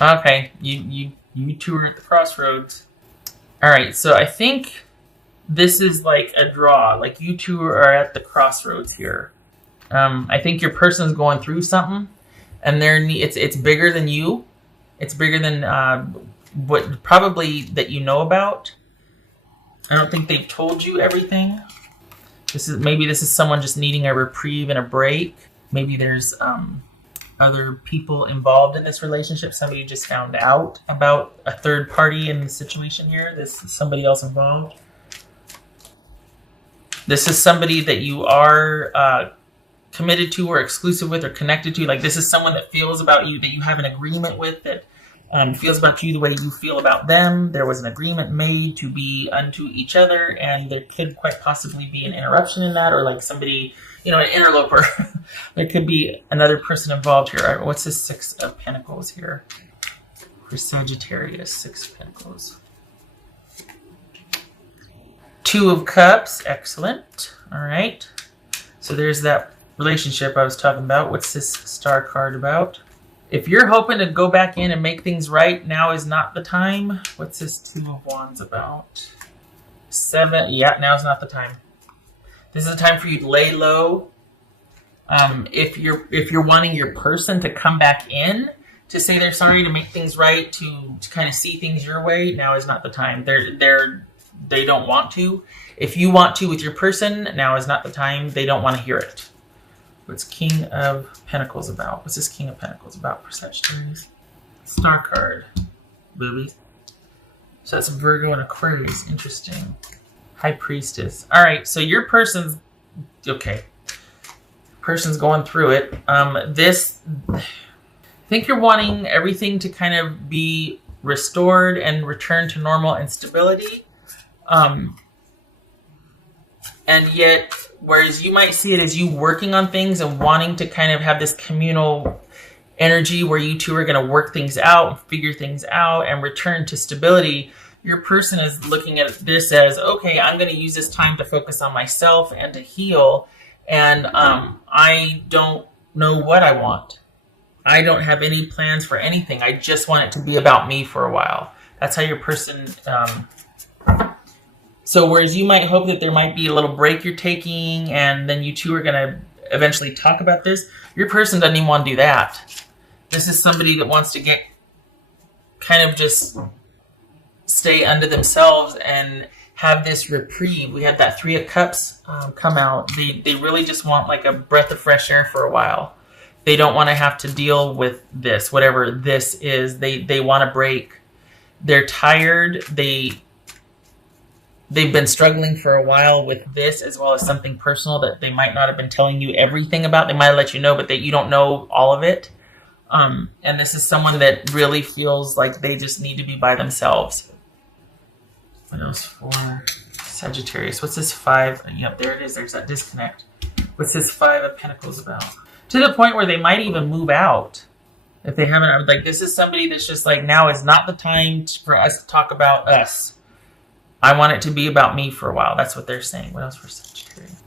Okay, you two are at the crossroads. All right, so I think this is like a draw. Like you two are at the crossroads here. I think your person's going through something, and it's bigger than you. It's bigger than what probably that you know about. I don't think they've told you everything. Maybe this is someone just needing a reprieve and a break. Maybe there's other people involved in this relationship. Somebody just found out about a third party in the situation here. This is somebody else involved. This is somebody that you are committed to or exclusive with or connected to. Like this is someone that feels about you, that you have an agreement with, that feels about you the way you feel about them. There was an agreement made to be unto each other, and there could quite possibly be an interruption in that, or like somebody, an interloper. There could be another person involved here. All right, what's this 6 of Pentacles here? For Sagittarius, 6 of Pentacles. 2 of Cups, excellent. All right. So there's that relationship I was talking about. What's this Star card about? If you're hoping to go back in and make things right, now is not the time. What's this 2 of Wands about? 7, yeah, now's not the time. This is a time for you to lay low. If you're wanting your person to come back in to say they're sorry, to make things right, to kind of see things your way, now is not the time. They don't want to. If you want to with your person, now is not the time. They don't want to hear it. What's King of Pentacles about? What's this King of Pentacles about for Sagittarius? Star card, boobies. So that's a Virgo and Aquarius. Interesting. High Priestess. All right, so your person's okay. Person's going through it. I think you're wanting everything to kind of be restored and return to normal and stability. And yet, whereas you might see it as you working on things and wanting to kind of have this communal energy where you two are going to work things out and figure things out and return to stability, your person is looking at this as, okay, I'm going to use this time to focus on myself and to heal. And I don't know what I want. I don't have any plans for anything. I just want it to be about me for a while. That's how your person... So whereas you might hope that there might be a little break you're taking and then you two are going to eventually talk about this, your person doesn't even want to do that. This is somebody that wants to get kind of just stay under themselves and have this reprieve. We had that 3 of Cups come out. They really just want like a breath of fresh air for a while. They don't want to have to deal with this, whatever this is. They want a break. They're tired. They've been struggling for a while with this, as well as something personal that they might not have been telling you everything about. They might have let you know, but you don't know all of it. And this is someone that really feels like they just need to be by themselves. What else for Sagittarius? What's this 5? Yep, there it is. There's that disconnect. What's this 5 of Pentacles about? To the point where they might even move out. If they haven't, like, this is somebody that's just like, now is not the time for us to talk about us. I want it to be about me for a while. That's what they're saying. What else for Sagittarius?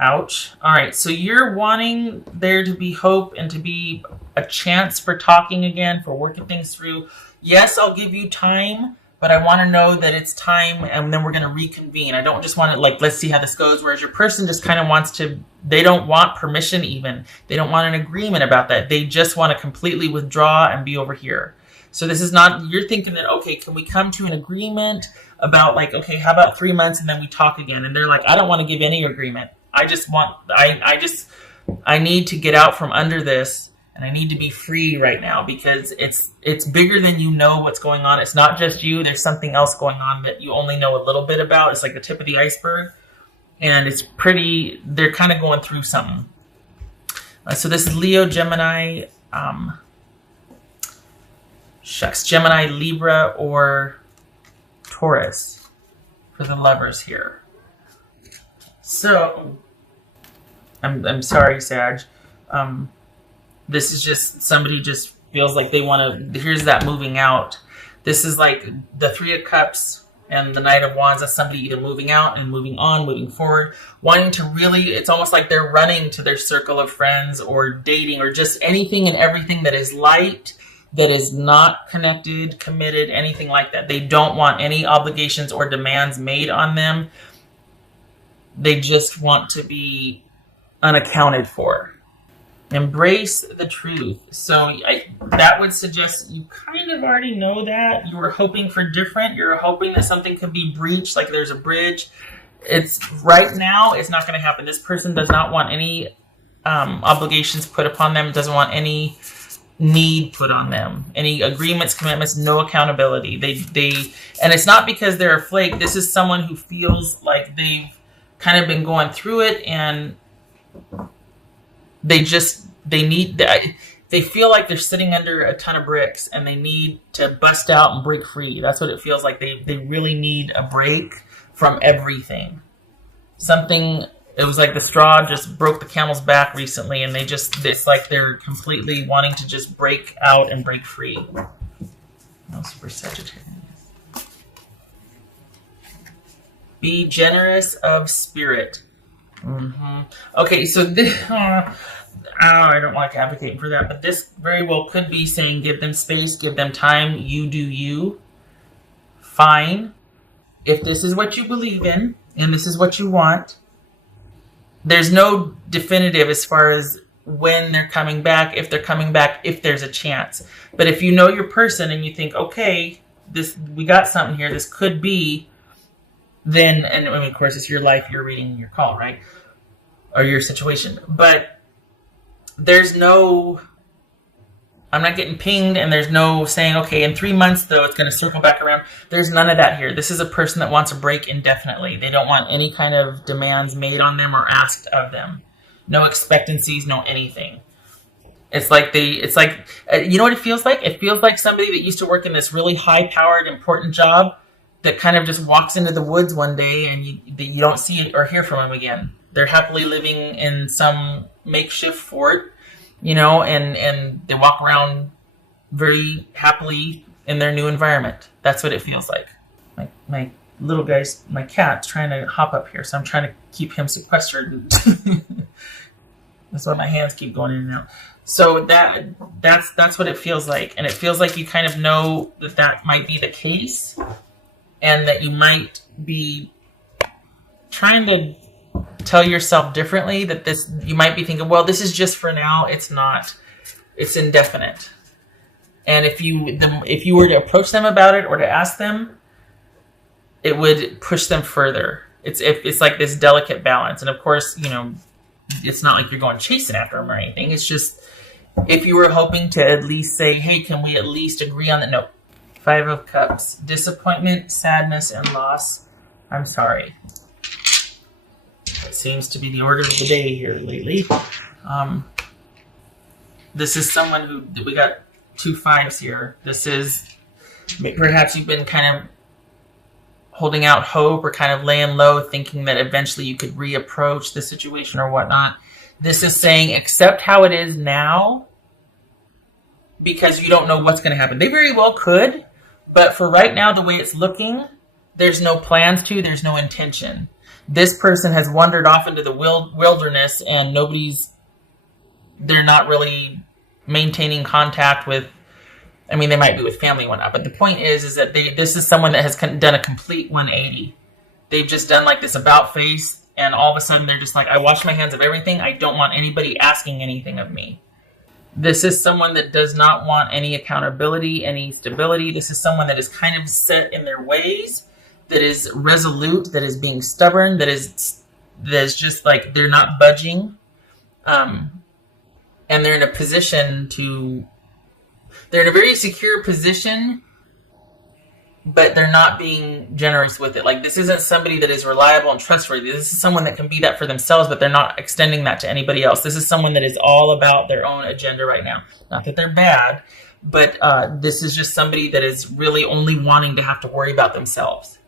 Ouch. All right. So you're wanting there to be hope and to be a chance for talking again, for working things through. Yes, I'll give you time, but I want to know that it's time and then we're going to reconvene. I don't just want to like, let's see how this goes. Whereas your person just kind of wants to, they don't want permission even. They don't want an agreement about that. They just want to completely withdraw and be over here. So this is not, you're thinking that, okay, can we come to an agreement about like, okay, how about 3 months and then we talk again? And they're like, I don't want to give any agreement. I need to get out from under this and I need to be free right now because it's bigger than you know what's going on. It's not just you. There's something else going on that you only know a little bit about. It's like the tip of the iceberg and they're kind of going through something. So this is Leo, Gemini, Gemini, Libra, or Taurus for the lovers here. So, I'm sorry, Sag. This is just, somebody just feels like they want to, here's that moving out. This is like the 3 of Cups and the Knight of Wands. That's somebody either moving out and moving on, moving forward, wanting to really, it's almost like they're running to their circle of friends or dating or just anything and everything that is light, that is not connected, committed, anything like that. They don't want any obligations or demands made on them. They just want to be unaccounted for. Embrace the truth. So that would suggest you kind of already know that. You were hoping for different. You're hoping that something could be breached, like there's a bridge. It's right now, it's not going to happen. This person does not want any obligations put upon them, doesn't want any need put on them, any agreements, commitments, no accountability. They and it's not because they're a flake. This is someone who feels like they've kind of been going through it, and they feel like they're sitting under a ton of bricks and they need to bust out and break free. That's what it feels like. They really need a break from everything. It was like the straw just broke the camel's back recently, and it's like they're completely wanting to just break out and break free. No, super Sagittarius. Be generous of spirit. Mm-hmm. Okay, so this, I don't like advocating for that, but this very well could be saying give them space, give them time, you do you. Fine. If this is what you believe in, and this is what you want, there's no definitive as far as when they're coming back, if they're coming back, if there's a chance. But if you know your person and you think, okay, we got something here, this could be, then, and of course it's your life, you're reading your call, right? Or your situation. But I'm not getting pinged, and there's no saying, okay, in 3 months though, it's going to circle back around. There's none of that here. This is a person that wants a break indefinitely. They don't want any kind of demands made on them or asked of them. No expectancies, no anything. It's like, you know what it feels like? It feels like somebody that used to work in this really high-powered, important job that kind of just walks into the woods one day and you don't see it or hear from them again. They're happily living in some makeshift fort, and they walk around very happily in their new environment. That's what it feels like. My little guy's, my cat's trying to hop up here, so I'm trying to keep him sequestered. That's why my hands keep going in and out. So that's what it feels like. And it feels like you kind of know that might be the case, and that you might be trying to tell yourself differently, that you might be thinking, well, this is just for now. It's not. It's indefinite. And if you were to approach them about it or to ask them, it would push them further. It's like this delicate balance. And of course, it's not like you're going chasing after them or anything. It's just, if you were hoping to at least say, hey, can we at least agree on that? No. 5 of Cups. Disappointment, sadness, and loss. I'm sorry. It seems to be the order of the day here lately. This is someone who, we got 2 5s here. This is, perhaps you've been kind of holding out hope or kind of laying low, thinking that eventually you could reapproach the situation or whatnot. This is saying accept how it is now, because you don't know what's going to happen. They very well could, but for right now, the way it's looking, there's no plans to, there's no intention. This person has wandered off into the wilderness, and they're not really maintaining contact with, they might be with family and whatnot, but the point is that this is someone that has done a complete 180. They've just done like this about face, and all of a sudden they're just like, I wash my hands of everything. I don't want anybody asking anything of me. This is someone that does not want any accountability, any stability. This is someone that is kind of set in their ways, that is resolute, that is being stubborn, that is just like they're not budging. And they're in a position they're in a very secure position, but they're not being generous with it. Like, this isn't somebody that is reliable and trustworthy. This is someone that can be that for themselves, but they're not extending that to anybody else. This is someone that is all about their own agenda right now. Not that they're bad, but this is just somebody that is really only wanting to have to worry about themselves.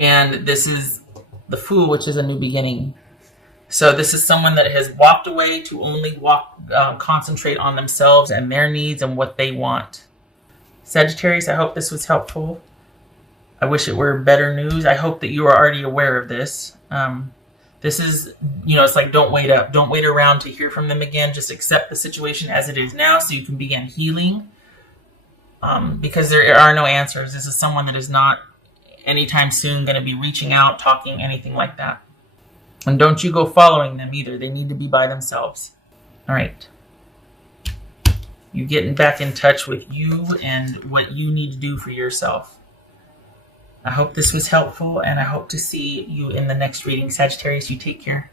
And this is the Fool, which is a new beginning. So this is someone that has walked away to only concentrate on themselves and their needs and what they want. Sagittarius, I hope this was helpful. I wish it were better news. I hope that you are already aware of this. This is, it's like, don't wait up. Don't wait around to hear from them again. Just accept the situation as it is now so you can begin healing. because there are no answers. This is someone that is not anytime soon going to be reaching out, talking, anything like that. And don't you go following them either. They need to be by themselves. All right. You getting back in touch with you and what you need to do for yourself. I hope this was helpful, and I hope to see you in the next reading. Sagittarius, you take care.